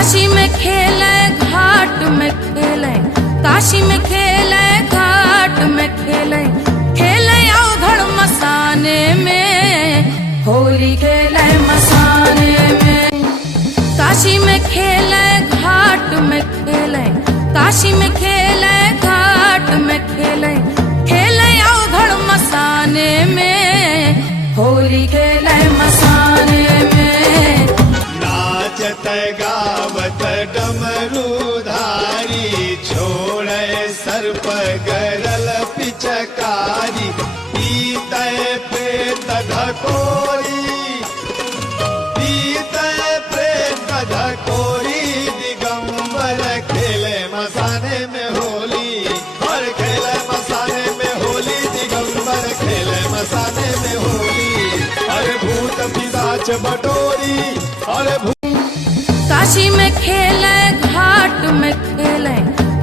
काशी में खेले घाट में खेले, काशी में खेले घाट में खेले, खेले अवघड़ मसाने में, होली खेले मसाने में। काशी में खेले घाट में खेले, काशी में खेले घाट में खेले, खेले अवघड़ मसाने में, होली खेले मसाने में। नाचत गावत डमरूधारी, छोड़े सर्प गरल पिचकारी, पीते प्रेत धकोरी, पीते प्रेत धकोरी, दिगंबर खेले मसाने में होली, और खेले मसाने में होली, दिगंबर खेले मसाने में होली। अरे भूत पिशाच बटोरी, अरे काशी में खेले घाट में खेले,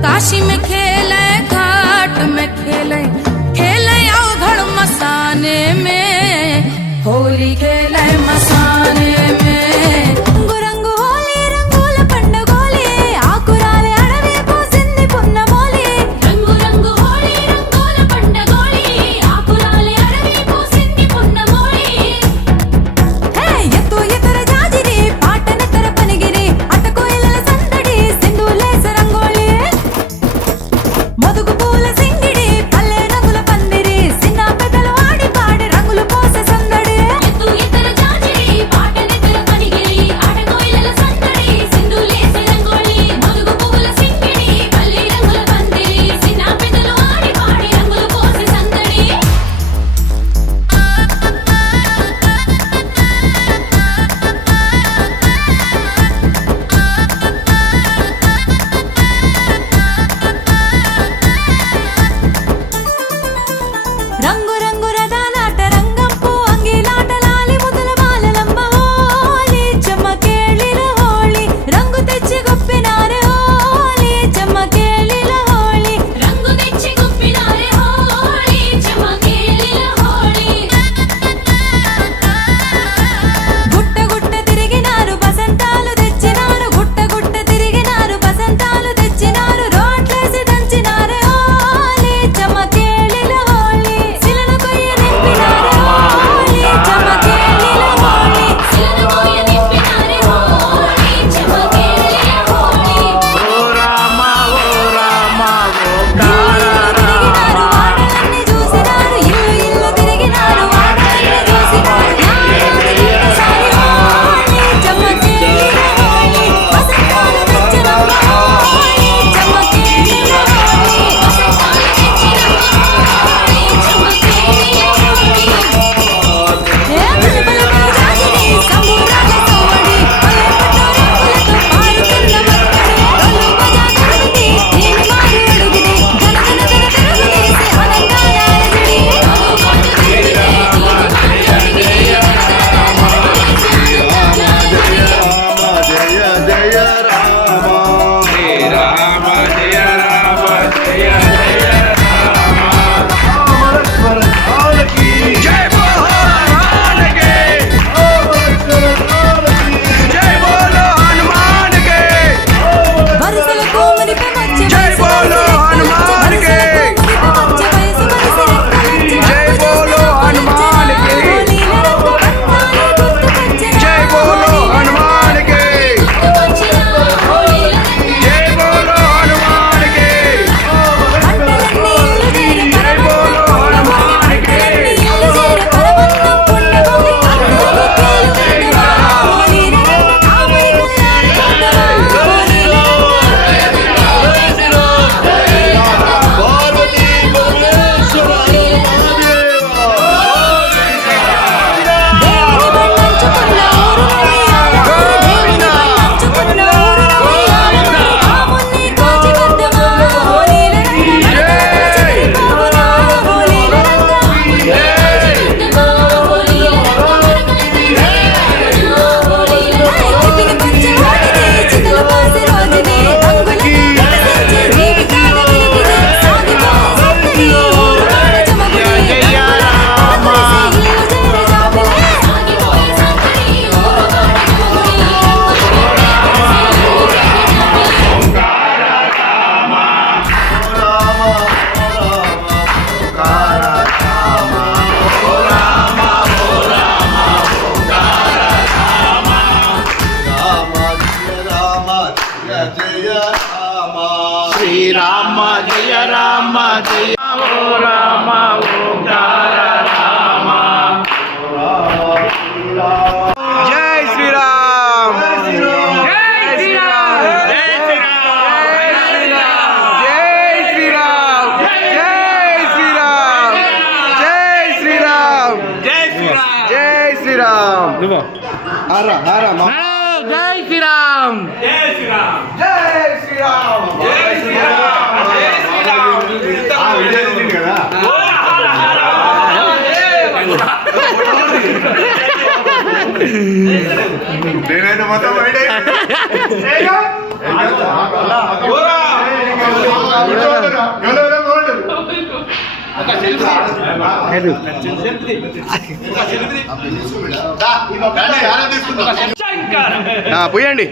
काशी में खेले घाट में खेले, खेले अवघड़ मसाने में, होली खेले मसाने में। రంగు హోలీ రంగుల పండుగోలీ, ఆకురాలే అడవి పూసింది పున్నమోలీ, రంగు రంగు హోలీ రంగుల పండుగోలీ, ఆకురాలే అడవి పూసింది పున్నమోలీ। హే ఎత్తు ఎత్తర జాజిరి పాటన తర పనిగిరి, అటకోయిలల సందడి సింధులేస రంగోలీ, జయ రామ శ్రీరామ జయ రామ జయ ఓ రామ ఓంకార రామ జై శ్రీరామ్ జై శ్రీరామ్ జై శ్రీరామ్ జై శ్రీరామ్ జై శ్రీరామ్ జై శ్రీరామ్ నువ్వు హారా హారా జై శ్రీరామ్ జై శ్రీరామ్ జై శ్రీరామ్ జై శ్రీరామ్ జై శ్రీరామ్ కదా నేనైతే మొత్తం బయట పోయండి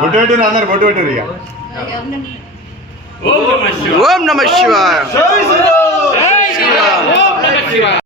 బొట్టు పెట్టారు అందరు బొట్టు పెట్టారు ఇక ఓం నమ శివాయ